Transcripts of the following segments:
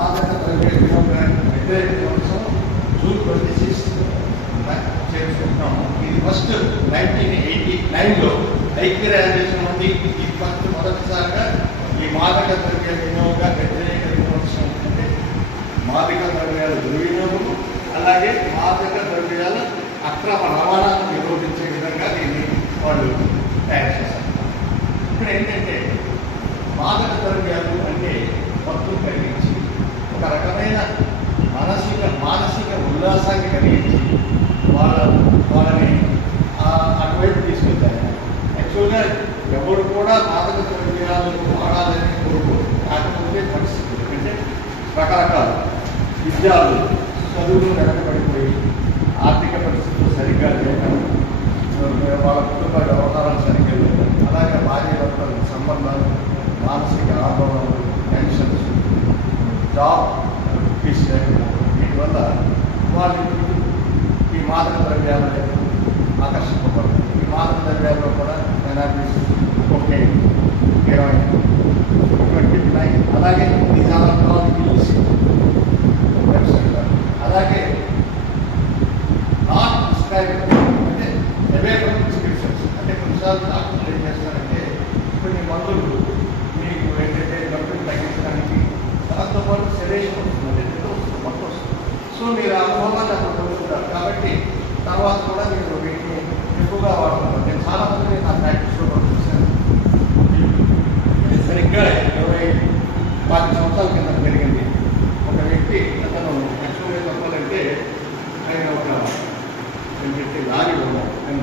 మాదక ద్రవ్య వ్యతిరేక దినోత్సవం జూన్ 26 చేసుకుంటున్నాము. ఇది ఫస్ట్ 1989లో ఐక్యరాజ్యసమితి నుండి ఈ ఫస్ట్ మొదటిసారిగా ఈ మాదక ద్రవ్య వినియోగ వ్యతిరేక దినోత్సవం అంటే మాదక ద్రవ్యాల దుర్వినియోగం అలాగే మాదక ద్రవ్యాల అక్రమ రవాణాను నిరోధించే విధంగా దీన్ని వాళ్ళు తయారు చేశారు. ఇప్పుడు ఏంటంటే మాదక ద్రవ్యాలు అంటే మత్తు కలిగించి ఒక రకమైన మానసిక ఉల్లాసాన్ని కలిగించి వాళ్ళని అటువైపు తీసుకెళ్తారు. యాక్చువల్గా ఎవరు కూడా మాదక ద్రవ్యాలను వాడాలని కోరుకోరు. కాకపోతే పరిస్థితులు అంటే రకరకాలు విద్యార్థులు చదువులు వెనకబడిపోయి ఆర్థిక పరిస్థితులు సరిగ్గా లేక వాళ్ళ కుటుంబ వ్యవహారాలు సరిగ్గా లేవు. అలాగే భార్యాభర్తల సంబంధాలు, మానసిక ఆందోళనలు, టెన్షన్స్, జాబ్ తీసుకోవడం, వీటి వల్ల వాళ్ళు ఈ మాదక ద్రవ్యాల ఆకర్షింపబడతారు. ఈ మాదక ద్రవ్యాల్లో కూడా ఎనాలిసిస్, కొకైన్, హెరాయిన్ ఇటువంటివి ఉన్నాయి. అలాగే అలాగే నాట్ ప్రిస్క్రైబ్డ్ అంటే అవే ఫ్రమ్ ప్రిస్క్రిప్షన్స్ అంటే కొన్నిసార్లు డాక్టర్లు ఏం చేస్తారంటే కొన్ని మందులు మీకు ఏంటంటే నొప్పిని తగ్గించడానికి దాంతో పాటు సెడేషన్ వస్తుంది, అంటే మొత్తం వస్తుంది. సో మీరు ఆ అనుభవాన్ని అక్కడ పొందుతారు కాబట్టి తర్వాత కూడా మీరు వీటిని ఎక్కువగా వాడుతున్నారు. నేను చాలామంది నా ప్రాక్టీస్లో చూశాను. సరిగ్గా 20-25 సంవత్సరాల కింద పెరిగింది ఒక వ్యక్తి. అతను యాక్చువల్గా చెప్పాలంటే ఆయన ఒక ఏంటంటే లారీలో ఆయన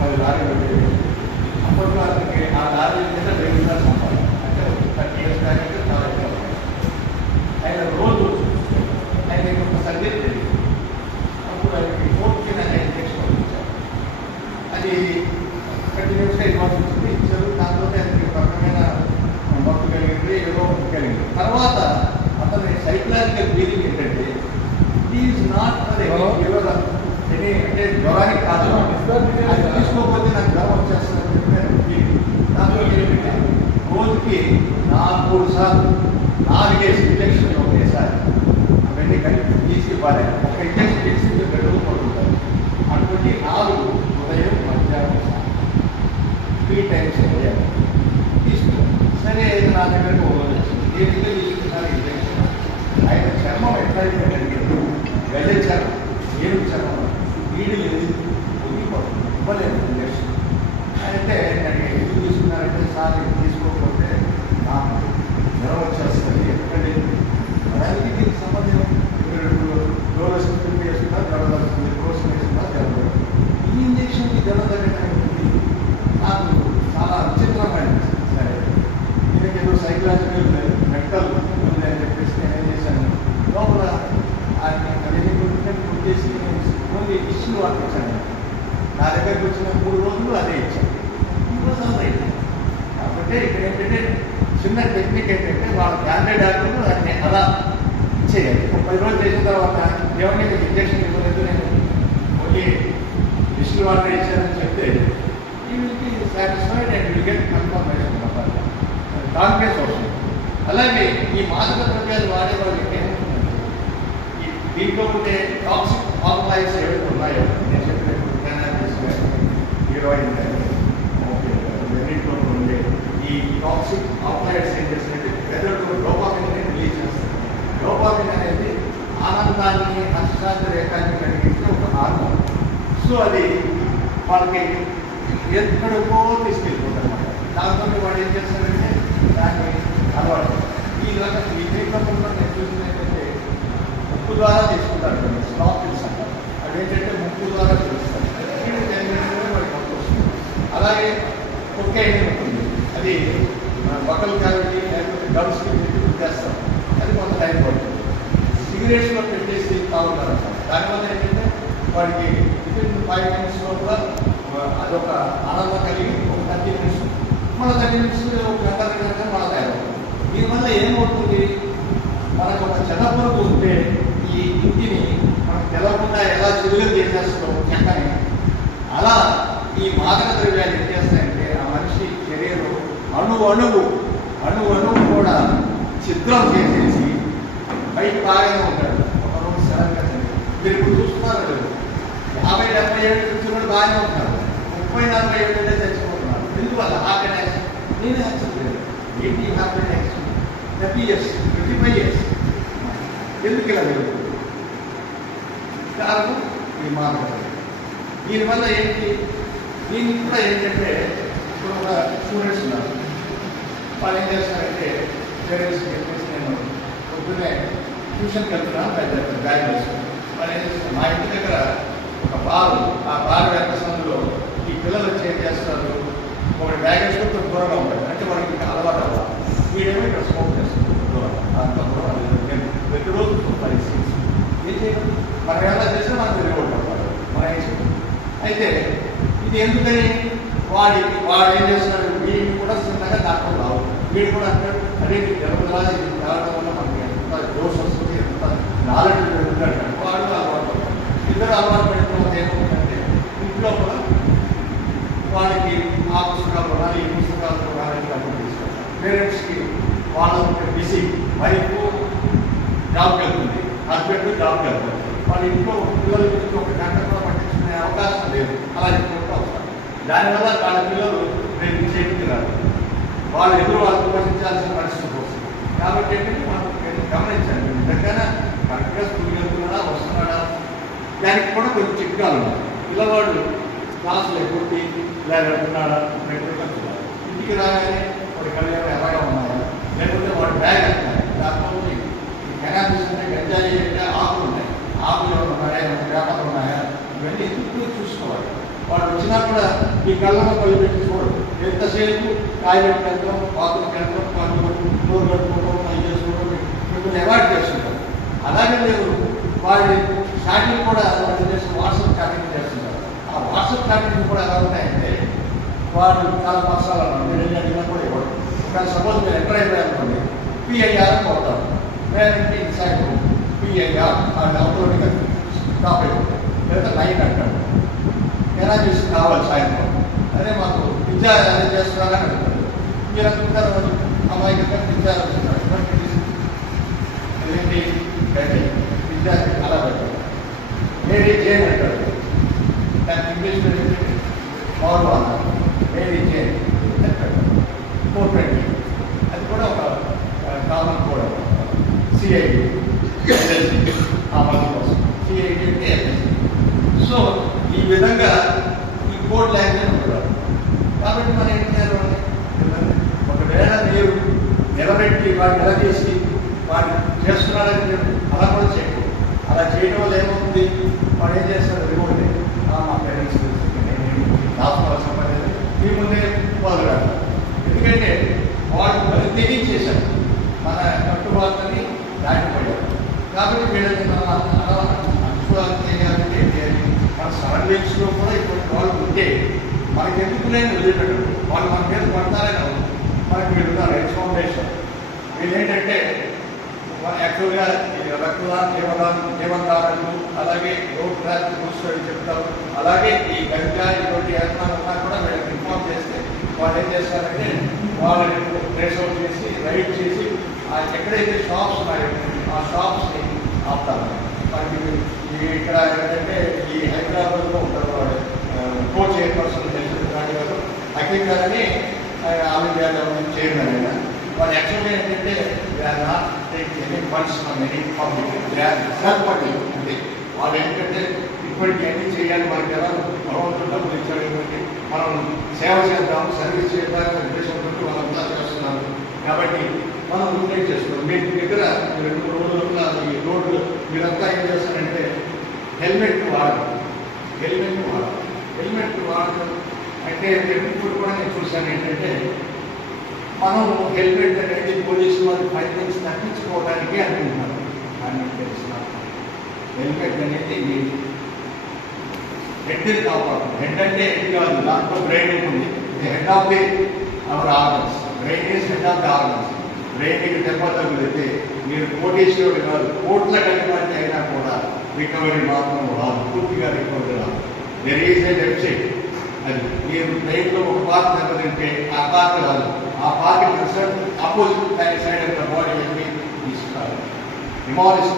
10 లారీలు ఉండేది. అప్పట్లో అతనికి ఆ లారీ మీద 2,000 సంపాదన అంటే 30 years బ్యాక్ అంటే చాలా ఎక్కువ. ఆయన రోజు ఆయనకి ఒక సబ్జెక్ట్ తెలియదు. అప్పుడు ఆయనకి 14 అనే ఇంజక్షన్ ఇచ్చారు. అది కంటిన్యూస్గా ఇవ్వాల్సి వచ్చింది. ఇచ్చారు. దాంతో ఆయనకి ఒక రకమైన మత్తు కలిగింది, ఏదో కలిగింది. తర్వాత అతని సైకలాజికల్ ఫీలింగ్ ఏంటంటే ఈజ్ నాట్ ఎనీ అంటే జ్వరానికి కాదు, అది తీసుకోకపోతే నాకు జ్వరం వచ్చేస్తుంది. దాంతో ఏంటంటే రోజుకి 4 సార్లు 4 ఇంజక్షన్లు ఒకేసారి అవన్నీ కలిపి తీసి ఇవ్వాలి. ఒక ఇంజక్షన్ తీసి గడువు పడుతుంటారు. అటువంటి 4 ఉదయం మధ్యాహ్నం 3 times తీసుకున్నాను. సరే నా దగ్గరకు ఒక రోజు వచ్చింది. దేనిగా తీసుకున్నారు ఇంజక్షన్. ఆయన చర్మం ఎట్లయితే కలిగింది, గజ చర్మం, ఏడు చర్మం, నీళ్ళు ఉగిపోతుంది, ఇవ్వలేదు ఇంజక్షన్. అయితే నేను ఎందుకు తీసుకున్నారంటే సార్ తీసుకోకపోతే నాకు జ్వరం వచ్చేస్తుంది, ఎక్కడే దానికి దీనికి సంబంధం డోరస్ వేస్తున్నారు, జ్వరం తగ్గుతుంది, కోర్సు వేస్తున్నారు, జ్వరం. ఈ ఇంజక్షన్కి జ్వరం తగ్గడానికి నాకు చాలా విచిత్రంగా అనిపిస్తుంది. సరే దీనికి సైకలాజికల్ మెంటల్ ఉంది అని చెప్పేసి నేను ఏం చేశాను, లోపల ఆయన చేసి ఓన్లీ ఇష్యూ వాటించాను. నా దగ్గరికి వచ్చిన 3 రోజులు అదే ఇచ్చాను. కాబట్టి ఇక్కడ ఏంటంటే చిన్న టెక్నిక్ ఏంటంటే వాళ్ళ ఫ్యామిలీ డాక్టర్లు దాన్ని అలా ఇచ్చేయాలి. 30 రోజులు చేసిన తర్వాత ఏమన్నా మీకు ఇంజక్షన్ ఇవ్వలేదు, నేను ఓన్లీ ఇష్యూ వాటర్ ఇచ్చానని చెప్తే ఈ విల్కి satisfied and will get confirmation అన్నమాట. కాన్ఫిడెన్స్ వస్తుంది. అలాగే ఈ మాదక ద్రవ్యాలు వాడే వాళ్ళకి ఏమవుతుందంటే దీంట్లో ఉండే టాక్సిక్ ఆల్కలాయిడ్స్ ఏవైతే ఉన్నాయో నేను చెప్పినప్పుడు క్యానబిస్, హీరోయిన్, రెండింటిలో ఉండే ఈ టాక్సిక్ ఆల్కలాయిడ్స్ ఏం చేస్తారంటే మెదడులో డోపామిన్ రిలీజ్ చేస్తారు. డోపామిన్ అనేది ఆనందాన్ని, హర్షాన్ని, రేఖాన్ని కలిగించే ఒక హార్మోన్. సో అది వాళ్ళకి ఎక్కడికో తీసుకెళ్ళిపోతారు అన్నమాట. దాంతో వాడు ఏం చేస్తారంటే దాన్ని అలవాటు ఈ ద్వీపంలో నేను చూసిన ఏంటంటే ముక్కు ద్వారా తీసుకుంటారు. స్లాప్ అంటారు. అదేంటంటే ముక్కు ద్వారా తెలుస్తారు. వాడికి మొత్తం వస్తుంది. అలాగే కొకైన్ ఉంటుంది, అది బకల్ క్యావిటీ లేకపోతే గమ్స్కి చేస్తారు. అది కొంత టైం పడుతుంది. సిగరెట్స్లో పెట్టేసి తాగుతారు. దానివల్ల ఏంటంటే వాడికి వితిన్ 5 minutes లోపల అదొక ఆనందం కలిగి ఒక 30 minutes మన 30 minutes ఒక గంట మన తయారవుతుంది. దీనివల్ల ఏమవుతుంది, మనకు ఒక చెదపురుగు ఉంటే ఈ ఇంటిని మనకు తెలవకుండా ఎలా చిలుగా చేసేస్తాం చెక్కని, అలా ఈ మాదక ద్రవ్యాలు ఏం చేస్తాయంటే ఆ మనిషి శరీరం అణువు కూడా ఛిద్రం చేసేసి పైకి బాగానే ఉంటాడు, ఒక రోజు సడన్గా మీరు ఇప్పుడు చూస్తున్నారు లేదు, 50-70 ఏళ్ళు నుంచి కూడా బాగానే ఉంటారు, 30-40 ఏళ్ళే చచ్చిపోతున్నారు. ఎందువల్ల హార్ట్ అటాక్స్? నేనే యాక్సిడెంట్ లేదు, ఏంటి హార్ట్ అటాక్స్? 30 years, 25 years ఎందుకు ఇలా లేదు? కారణం ఈ మానవ. దీనివల్ల ఏంటి? దీనికి కూడా ఏంటంటే ఇప్పుడు ఒక స్టూడెంట్స్ ఉన్నారు, వాళ్ళు ఏం చేస్తారంటే పేరెంట్స్కి చెప్పేసి నేను పొద్దున్నే ట్యూషన్కి వెళ్తున్నాను, బ్యాగ్ వేసుకుని వాళ్ళు ఏం చేస్తారు, మా ఇంటి దగ్గర ఒక బారు, ఆ బారు వెంట సందులో ఈ పిల్లలు వచ్చి ఏం చేస్తారు, ఒకటి బ్యాగ్ వేసుకుంటూ దూరంగా ఉంటాడు, అంటే వాళ్ళకి ఇంకా అలవాటు అవ్వాలి. వీడేమో ఇక్కడ స్మోక్ చేస్తారు, అంత దూరం నేను ప్రతిరోజు పరిస్థితి ఏం చేయాలి, మనం ఎలా చేస్తే మనకు తెలియబడ్డారు మనం ఏం చేయాలి. అయితే ఇది ఎందుకని వాడు ఏం చేస్తున్నాడు, వీడికి కూడా చిన్నగా దాంట్లో రావు, వీడు కూడా అంటాడు అదే ఎవరిలా ఇది రావడం వల్ల మనకి ఎంత జోష్ వస్తుంది, ఎంత నాలెడ్జ్ పెరుగుతాడు, వాడు అలవాటు పడతాడు. ఇద్దరు అలవాటు పెట్టుకోవడం ఏమవుతుందంటే ఇంట్లో కూడా వాళ్ళకి ఆ పుస్తకాలు కొనాలి, ఈ పుస్తకాలు కొనాలని డబ్బులు తీసుకుంటారు. పేరెంట్స్కి వాళ్ళకి బిజీ, వైఫ్ జాబ్కి వెళ్తుంది, హస్బెండ్ జాబ్కి వెళ్తారు, వాళ్ళ ఇంట్లో పిల్లల గురించి ఒక గంట కూడా పట్టించుకునే అవకాశం లేదు, అలా చెప్పుకుంటూ వస్తారు. దానివల్ల వాళ్ళ పిల్లలు రేపు చేతికి రాదు, వాళ్ళు ఎదురు వాళ్ళు పోషించాల్సిన పరిస్థితి వస్తుంది. కాబట్టి ఏంటంటే మనం గమనించండి, నిజంగానే కరెక్ట్గా స్కూల్కి వెళ్తున్నాడా వస్తున్నాడా, దానికి కూడా కొంచెం చిట్కాలు ఉన్నాయి. పిల్లవాడు క్లాసులు ఎక్కొట్టి ఇలా వెళ్తున్నాడా, ఎప్పుడు ఇంటికి రాగానే వాడి కళ్యాణం ఎలాగా ఉన్నాయా, లేకపోతే వాడు బ్యాగ్ వెళ్తున్నాయి, దాంట్లో కెనాబిస్ ఉన్నాయి, గంజాయి ఉంటాయి, ఆకులు ఉన్నాయి, ఆకులు ఎవరు ఉన్నాయా, వ్యాపారం ఉన్నాయా, ఇవన్నీ ఎందుకు చూసుకోవాలి. వాడు వచ్చినా కూడా ఈ కళ్ళలో కళ్ళు పెట్టి చూడదు, ఎంతసేపు టాయిలెట్ వెళ్తాం, బాత్రూమ్కి వెళ్తాం, కళ్ళు నోరు కట్టుకోవడం, పని చేసుకోవడం, మిమ్మల్ని అవాయిడ్ చేస్తుంటారు. అలాగే లేదు, వాడి చాటింగ్ కూడా వాళ్ళు చేసి వాట్సాప్ చాటింగ్ చేస్తుంటారు. ఆ వాట్సాప్ చాటింగ్ కూడా ఎలా ఉంటాయంటే వాడు చాలా మసాలా మీరు అడిగినా కూడా ఇవ్వడు. ఒకవేళ సపోజ్ మీరు ఎంటర్ అయిపోయారనుకోండి, PIR అని కొడతారు, పేరెంట్ ఇన్సైడ్ PIR అది అవుతుంది స్టాప్ అయిపోతుంది, లేదా నైట్ అంటాడు, ఎలా చేసి కావాలి సాయంత్రం, అదే మాకు పిజ్జా అదే చేస్తున్నారని అడుగుతారు. మీరు అనుకుంటారు అమ్మాయికి పిజ్జా అనుకుంటారు, అదేంటి పిజ్జా అలా పెట్టారు. మేరీ జేన్ అంటాడు, దానికి ఇంగ్లీష్లో మౌలు అన్నారు, మేరీ జేన్ అంటాడు. 420 అది కూడా ఒక కామన్ కోడ్, CID ఆ మంది కోసం CID అంటే MSC. సో ఈ విధంగా ఈ కోడ్ లాంగ్వేజ్ ఉంటారు. కాబట్టి మనం ఏం చేయాలి, ఒకవేళ మీరు నిలబెట్టి వాడిని నిలదీసి వాడిని చేస్తున్నాడని చెప్పి అలా కూడా చేయకూడదు. అలా చేయడం వల్ల ఏమవుతుంది, వాడు ఏం చేస్తాడు, రిమోట్ మా పేరెంట్స్ రాసుకోవాల్సిన పని మీ ముందే మొదలుపెడతారు. ఎందుకంటే వాడు మరి తెగించేశాడు, మన కట్టుబాట్లని దాటిపోయాడు. కాబట్టి వీళ్ళని మనం అనుకూలంగా చేయాలంటే ఏం చేయాలి, మన సరౌండింగ్స్లో కూడా ఇటువంటి వాళ్ళు ఉంటే మనకి ఎందుకు నేను వదిలిపెట్టడు, వాళ్ళు మన మీద పడతారని మనకి వీళ్ళు రైట్స్ ఫౌండేషన్ వీళ్ళు ఏంటంటే యాక్చువల్గా రక్తదానం జీవనదారులు, అలాగే రోడ్ ట్రాఫిక్ రూల్స్ చెప్తారు, అలాగే ఈ గంజా ఇటువంటి ఏమైనా ఉన్నా కూడా వీళ్ళకి ఇన్ఫార్మ్ చేస్తే వాళ్ళు ఏం చేస్తారంటే వాళ్ళని ట్రేస్ అవుట్ చేసి రైడ్ చేసి ఎక్కడైతే షాప్స్ ఉన్నాయో ఆ షాప్స్ని ఆపుతారు. మనకి ఇక్కడ ఏంటంటే ఈ హైదరాబాద్లో ఉంటారు వాడు కో చైర్పర్సన్ గారు అఖిల్ గారు అని ఆల్ ఇండియా గవర్నమెంట్ చైర్మన్ అయినా వాళ్ళు యాక్చువల్గా ఏంటంటే ఫండ్స్ అంటే వాళ్ళు ఏంటంటే ఇప్పటికీ అన్నీ చేయాలి, మనకి ఎలా భగవంతుడు డబ్బులు ఇచ్చాడు కాబట్టి మనం సేవ చేద్దాం, సర్వీస్ చేద్దాం ఉద్దేశంతో వాళ్ళంతా చేస్తున్నారు. కాబట్టి మనం యూటిలైజ్ చేస్తున్నాం. మీ దగ్గర 2 రోజుల ఈ రోడ్లు మీరంతా ఏం చేస్తారంటే హెల్మెట్ వాడడం అంటే ఇప్పుడు కూడా నేను చూశాను ఏంటంటే మనం హెల్మెట్ అనేది పోలీసు వారి ఫైనాన్స్ తగ్గించుకోవడానికి అనుకుంటున్నాను. కానీ తెలిసిన హెల్మెట్ అనేది హెడ్ని కాపాడుతుంది. హెడ్ అంటే హెడ్ కాదు, దాంట్లో బ్రెయిన్ ఉంటుంది. Head of the our organs, brain is head of the organs. బ్రెయిన్కి దెబ్బ తగిలితే మీరు కోటేశ్వరుడు కాదు, కోట్ల కలిపి అయినా కూడా రికవరీ మాత్రం రాదు, పూర్తిగా రికవరీ రాదు. దెర్ ఈజ్ ఎ వెబ్సైట్, అది మీరు బ్రెయిన్లో ఒక పార్ట్ దెబ్బతింటే ఆ పార్ట్ రాదు, ఆ part opposite side of the body వెళ్ళి తీసుకోవాలి. డిమాలిష్